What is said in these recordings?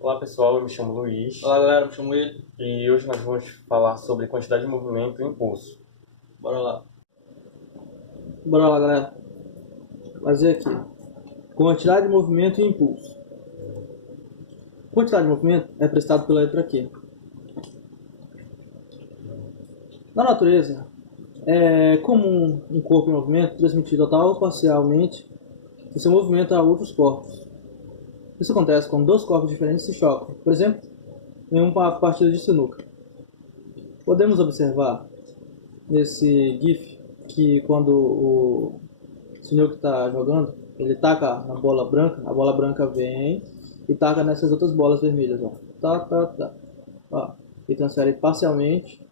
Olá pessoal, eu me chamo Luiz Olá galera, me chamo ele. e hoje nós vamos falar sobre quantidade de movimento e impulso. Bora lá. Bora lá galera. Fazer aqui. Quantidade de movimento e impulso. Quantidade de movimento é prestado pela letra Q. Na natureza, é comum um corpo em movimento transmitir total ou parcialmente o seu movimento a outros corpos. Isso acontece quando dois corpos diferentes se chocam, por exemplo, em uma partida de sinuca. Podemos observar nesse GIF que quando o senhor que está jogando, ele taca na bola branca, a bola branca vem e taca nessas outras bolas vermelhas, ó. Tá. Ó, e transfere parcialmente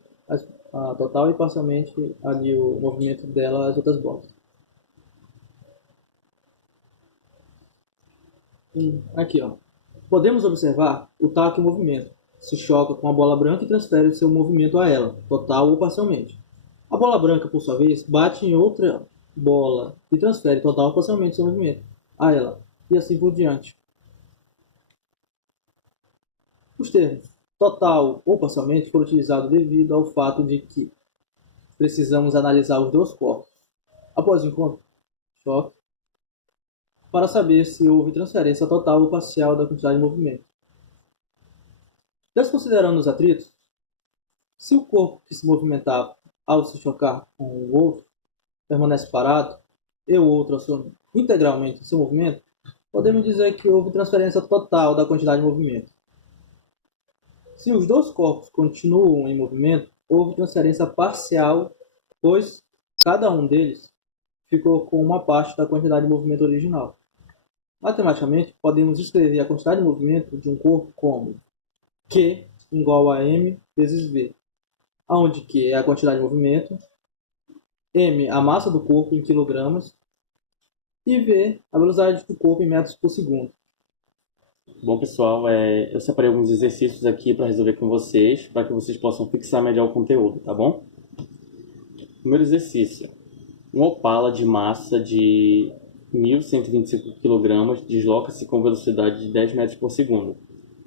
a total e parcialmente ali o movimento dela às outras bolas. Aqui, ó. Podemos observar o taco em movimento. Se choca com a bola branca e transfere o seu movimento a ela, total ou parcialmente. A bola branca, por sua vez, bate em outra bola e transfere total ou parcialmente seu movimento a ela, e assim por diante. Os termos total ou parcialmente foram utilizados devido ao fato de que precisamos analisar os dois corpos após o encontro, choque, para saber se houve transferência total ou parcial da quantidade de movimento. Desconsiderando os atritos, se o corpo que se movimentava ao se chocar com o outro permanece parado e o outro assume integralmente seu movimento, podemos dizer que houve transferência total da quantidade de movimento. Se os dois corpos continuam em movimento, houve transferência parcial, pois cada um deles ficou com uma parte da quantidade de movimento original. Matematicamente, podemos escrever a quantidade de movimento de um corpo como Q igual a M vezes V, onde Q é a quantidade de movimento, M a massa do corpo em quilogramas e V a velocidade do corpo em metros por segundo. Bom pessoal, eu separei alguns exercícios aqui para resolver com vocês, para que vocês possam fixar melhor o conteúdo, tá bom? Primeiro exercício. Um Opala de massa de 1.125 kg desloca-se com velocidade de 10 metros por segundo.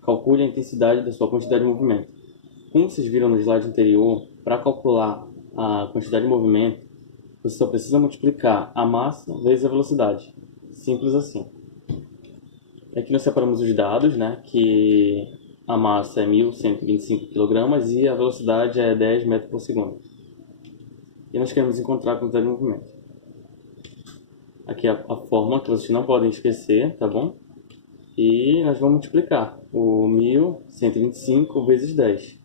Calcule a intensidade da sua quantidade de movimento. Como vocês viram no slide anterior, para calcular a quantidade de movimento, você só precisa multiplicar a massa vezes a velocidade. Simples assim. Aqui nós separamos os dados, né? Que a massa é 1.125 kg e a velocidade é 10 metros por segundo. E nós queremos encontrar a quantidade de movimento. Aqui é a fórmula que vocês não podem esquecer, tá bom? E nós vamos multiplicar o 1.125 vezes 10.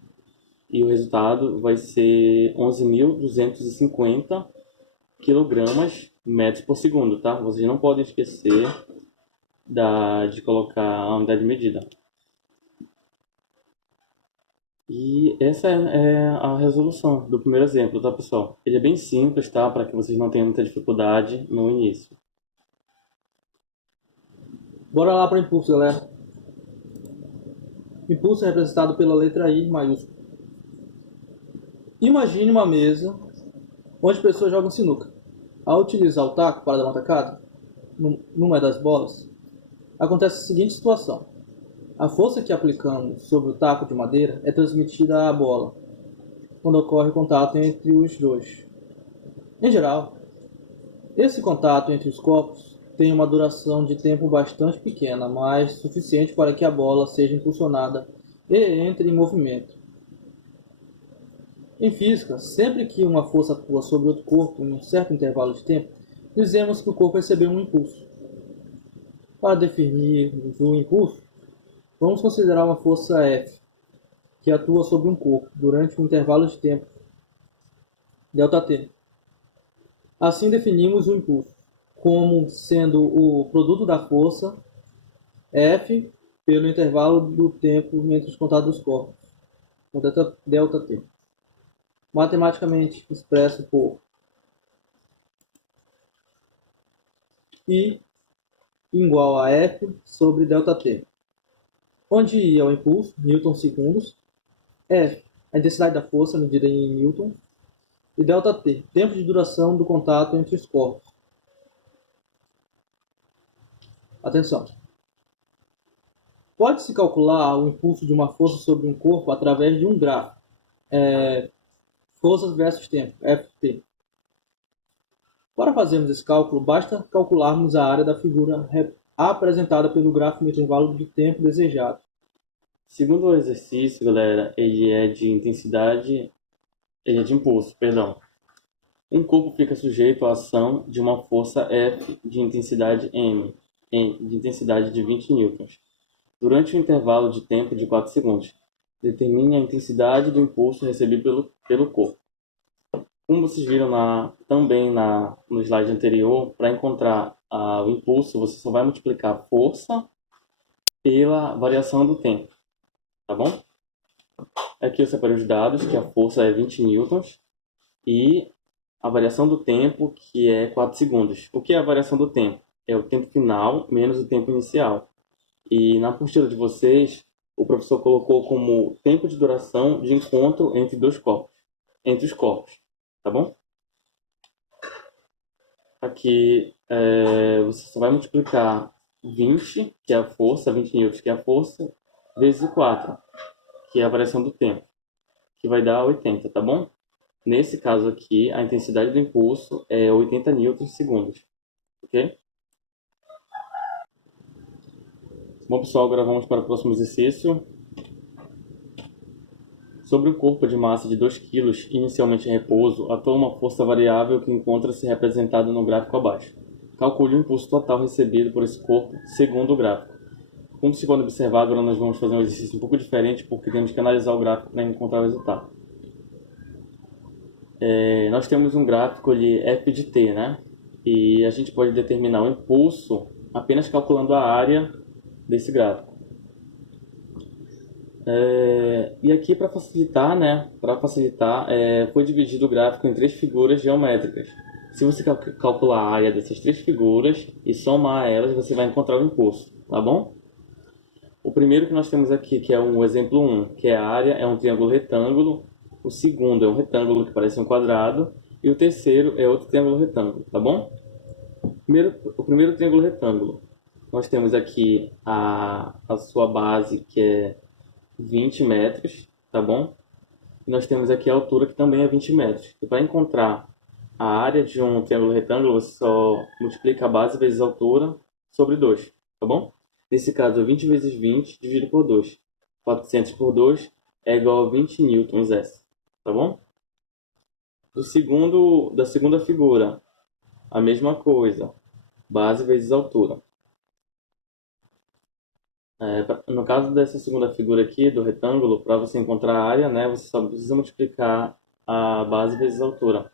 E o resultado vai ser 11.250 kg metros por segundo, tá? Vocês não podem esquecer de colocar a unidade de medida. E essa é a resolução do primeiro exemplo, tá, pessoal? Ele é bem simples, tá? Para que vocês não tenham muita dificuldade no início. Bora lá para o impulso, galera. Impulso é representado pela letra I maiúscula. Imagine uma mesa onde pessoas jogam sinuca. Ao utilizar o taco para dar uma tacada numa das bolas, acontece a seguinte situação. A força que aplicamos sobre o taco de madeira é transmitida à bola, quando ocorre contato entre os dois. Em geral, esse contato entre os corpos tem uma duração de tempo bastante pequena, mas suficiente para que a bola seja impulsionada e entre em movimento. Em física, sempre que uma força atua sobre outro corpo em um certo intervalo de tempo, dizemos que o corpo recebeu um impulso. Para definir o impulso, vamos considerar uma força F, que atua sobre um corpo durante um intervalo de tempo, ΔT. Assim definimos o impulso, como sendo o produto da força F pelo intervalo do tempo entre os contatos dos corpos, o ΔT. Matematicamente expresso por I igual a F sobre ΔT, onde I é o impulso, Newton segundos, F, a intensidade da força medida em Newton, e ΔT, tempo de duração do contato entre os corpos. Atenção! Pode-se calcular o impulso de uma força sobre um corpo através de um gráfico, forças versus tempo, FT. Para fazermos esse cálculo, basta calcularmos a área da figura apresentada pelo gráfico no intervalo de tempo desejado. Segundo o exercício, galera, ele é de impulso, perdão. Um corpo fica sujeito à ação de uma força F de intensidade M, de intensidade de 20 newtons, durante um intervalo de tempo de 4 segundos. Determine a intensidade do impulso recebido pelo corpo. Como vocês viram no slide anterior, para encontrar o impulso, você só vai multiplicar a força pela variação do tempo, tá bom? Aqui eu separei os dados, que a força é 20 newtons e a variação do tempo, que é 4 segundos. O que é a variação do tempo? É o tempo final menos o tempo inicial. E na apostila de vocês, o professor colocou como tempo de duração de encontro entre os corpos, tá bom? Aqui você só vai multiplicar 20, que é a força, 20 newtons, que é a força, vezes 4, que é a variação do tempo, que vai dar 80, tá bom? Nesse caso aqui, a intensidade do impulso é 80 newtons segundos, ok? Bom, pessoal, agora vamos para o próximo exercício. Sobre um corpo de massa de 2 kg, inicialmente em repouso, atua uma força variável que encontra-se representada no gráfico abaixo. Calcule o impulso total recebido por esse corpo segundo o gráfico. Como se pode observar, agora nós vamos fazer um exercício um pouco diferente, porque temos que analisar o gráfico para encontrar o resultado. Nós temos um gráfico de F de t, né? E a gente pode determinar o impulso apenas calculando a área desse gráfico. E aqui, para facilitar, foi dividido o gráfico em 3 figuras geométricas. Se você calcular a área dessas 3 figuras e somar elas, você vai encontrar o impulso, tá bom? O primeiro que nós temos aqui, que é o exemplo 1, que é a área, é um triângulo retângulo. O segundo é um retângulo que parece um quadrado. E o terceiro é outro triângulo retângulo, tá bom? O primeiro triângulo retângulo. Nós temos aqui a sua base, que é 20 metros, tá bom? E nós temos aqui a altura, que também é 20 metros. E para encontrar a área de um triângulo retângulo, você só multiplica a base vezes a altura sobre 2, tá bom? Nesse caso, 20 vezes 20 dividido por 2. 400 por 2 é igual a 20 newtons S, tá bom? Da segunda figura, a mesma coisa. Base vezes altura. No caso dessa segunda figura aqui, do retângulo, para você encontrar a área, né, você só precisa multiplicar a base vezes a altura,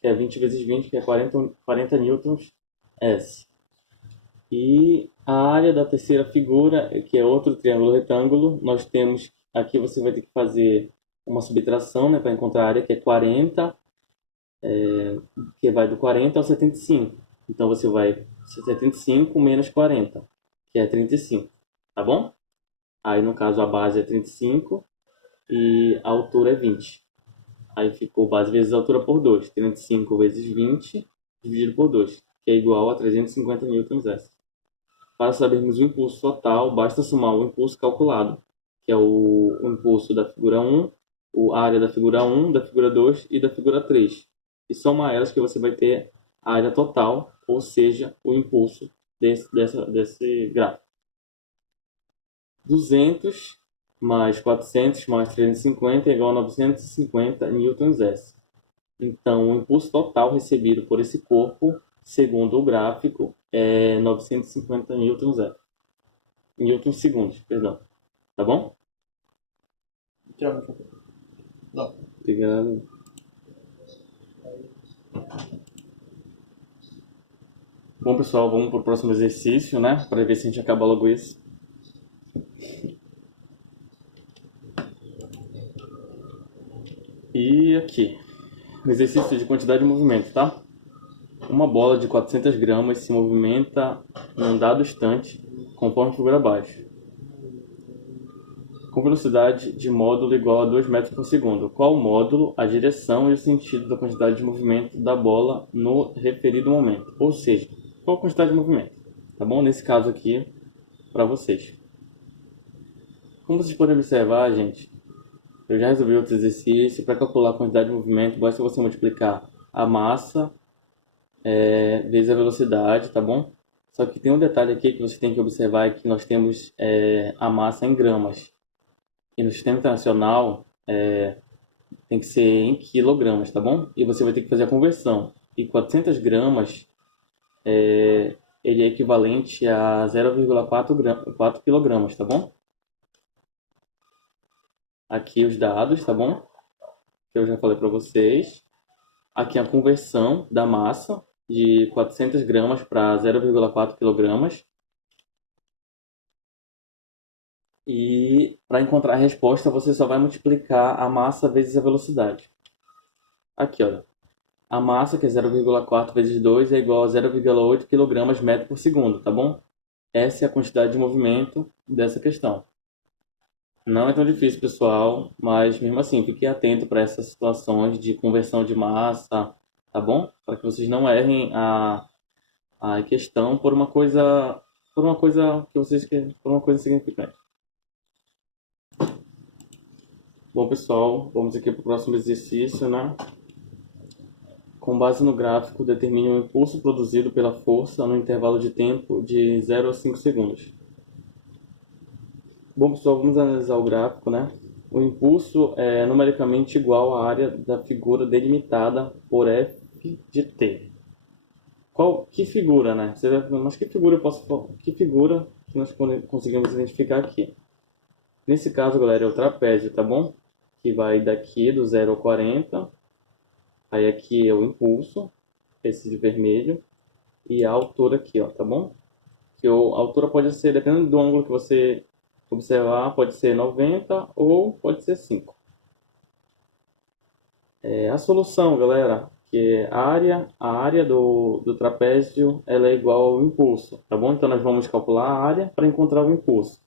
que é 20 vezes 20, que é 40 newtons S. E a área da terceira figura, que é outro triângulo retângulo, nós temos, aqui você vai ter que fazer uma subtração, né, para encontrar a área, que é 40, que vai do 40 ao 75. Então você vai 75 menos 40, que é 35. Tá bom? Aí, no caso, a base é 35 e a altura é 20. Aí ficou base vezes a altura por 2. 35 vezes 20 dividido por 2, que é igual a 350 newtons. Para sabermos o impulso total, basta somar o impulso calculado, que é o impulso da figura 1, a área da figura 1, da figura 2 e da figura 3. E somar elas que você vai ter a área total, ou seja, o impulso desse gráfico. 200 mais 400 mais 350 é igual a 950 newtons. Então, o impulso total recebido por esse corpo, segundo o gráfico, é 950 newtons segundos, perdão. Tá bom? Não. Obrigado. Bom, pessoal, vamos para o próximo exercício, né? Para ver se a gente acaba logo isso. E aqui, o exercício de quantidade de movimento, tá? Uma bola de 400 gramas se movimenta em um dado instante, conforme a figura abaixo, com velocidade de módulo igual a 2 metros por segundo. Qual o módulo, a direção e o sentido da quantidade de movimento da bola no referido momento? Ou seja, qual a quantidade de movimento? Tá bom? Nesse caso aqui, para vocês. Como vocês podem observar, gente, eu já resolvi outro exercício. Para calcular a quantidade de movimento, basta você multiplicar a massa vezes a velocidade, tá bom? Só que tem um detalhe aqui que você tem que observar, é que nós temos a massa em gramas. E no sistema internacional tem que ser em quilogramas, tá bom? E você vai ter que fazer a conversão. E 400 gramas, ele é equivalente a 0,4 4 quilogramas, tá bom? Aqui os dados, tá bom? Que eu já falei para vocês. Aqui a conversão da massa de 400 gramas para 0,4 quilogramas. E para encontrar a resposta, você só vai multiplicar a massa vezes a velocidade. Aqui, olha. A massa, que é 0,4 vezes 2, é igual a 0,8 kg metro por segundo, tá bom? Essa é a quantidade de movimento dessa questão. Não é tão difícil, pessoal, mas mesmo assim, fique atento para essas situações de conversão de massa, tá bom? Para que vocês não errem a questão por uma coisa que vocês por uma coisa insignificante. Bom, pessoal, vamos aqui para o próximo exercício, né? Com base no gráfico, determine o impulso produzido pela força no intervalo de tempo de 0 a 5 segundos. Bom, pessoal, vamos analisar o gráfico, né? O impulso é numericamente igual à área da figura delimitada por f de t. Que figura, né? Você vai mas que figura que nós conseguimos identificar aqui? Nesse caso, galera, é o trapézio, tá bom? Que vai daqui do 0 ao 40. Aí aqui é o impulso, esse de vermelho, e a altura aqui, ó, tá bom? Que a altura pode ser, dependendo do ângulo que você observar, pode ser 90 ou pode ser 5. A solução, galera, que é a área do trapézio, ela é igual ao impulso, tá bom? Então nós vamos calcular a área para encontrar o impulso.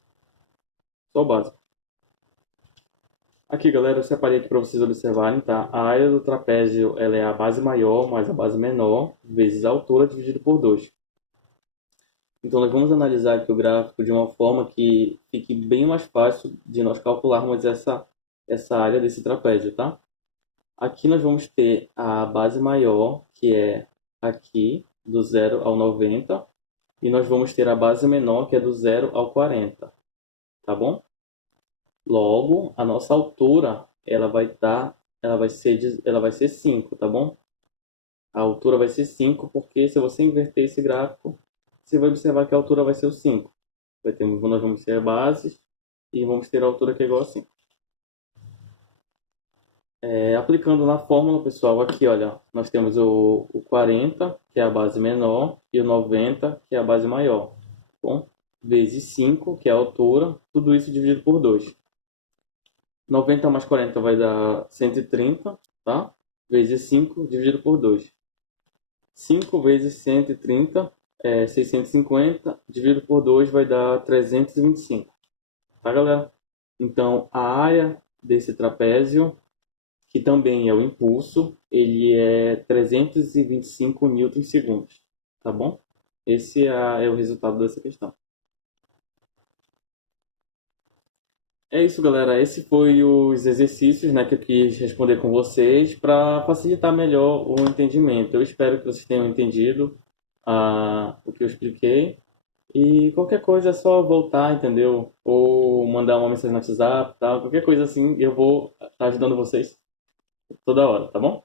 Só o básico. Aqui, galera, eu separei aqui para vocês observarem, tá? A área do trapézio, ela é a base maior mais a base menor, vezes a altura dividido por 2. Então, nós vamos analisar aqui o gráfico de uma forma que fique bem mais fácil de nós calcularmos essa área desse trapézio, tá? Aqui nós vamos ter a base maior, que é aqui, do 0 ao 90, e nós vamos ter a base menor, que é do 0 ao 40, tá bom? Logo, a nossa altura, ela vai ser 5, tá bom? A altura vai ser 5, porque se você inverter esse gráfico, você vai observar que a altura vai ser o 5. Nós vamos ter bases e vamos ter a altura que é igual a 5. Aplicando na fórmula, pessoal, aqui, olha, nós temos o 40, que é a base menor, e o 90, que é a base maior. Tá bom? Vezes 5, que é a altura, tudo isso dividido por 2. 90 mais 40 vai dar 130, tá? Vezes 5 dividido por 2. 5 vezes 130 é 650, dividido por 2 vai dar 325. Tá, galera? Então, a área desse trapézio, que também é o impulso, ele é 325 newtons-segundos. Tá bom? Esse é o resultado dessa questão. É isso, galera. Esse foi os exercícios, né, que eu quis responder com vocês para facilitar melhor o entendimento. Eu espero que vocês tenham entendido o que eu expliquei. E qualquer coisa é só voltar, entendeu? Ou mandar uma mensagem no WhatsApp, tal. Qualquer coisa assim, eu vou estar ajudando vocês toda hora, tá bom?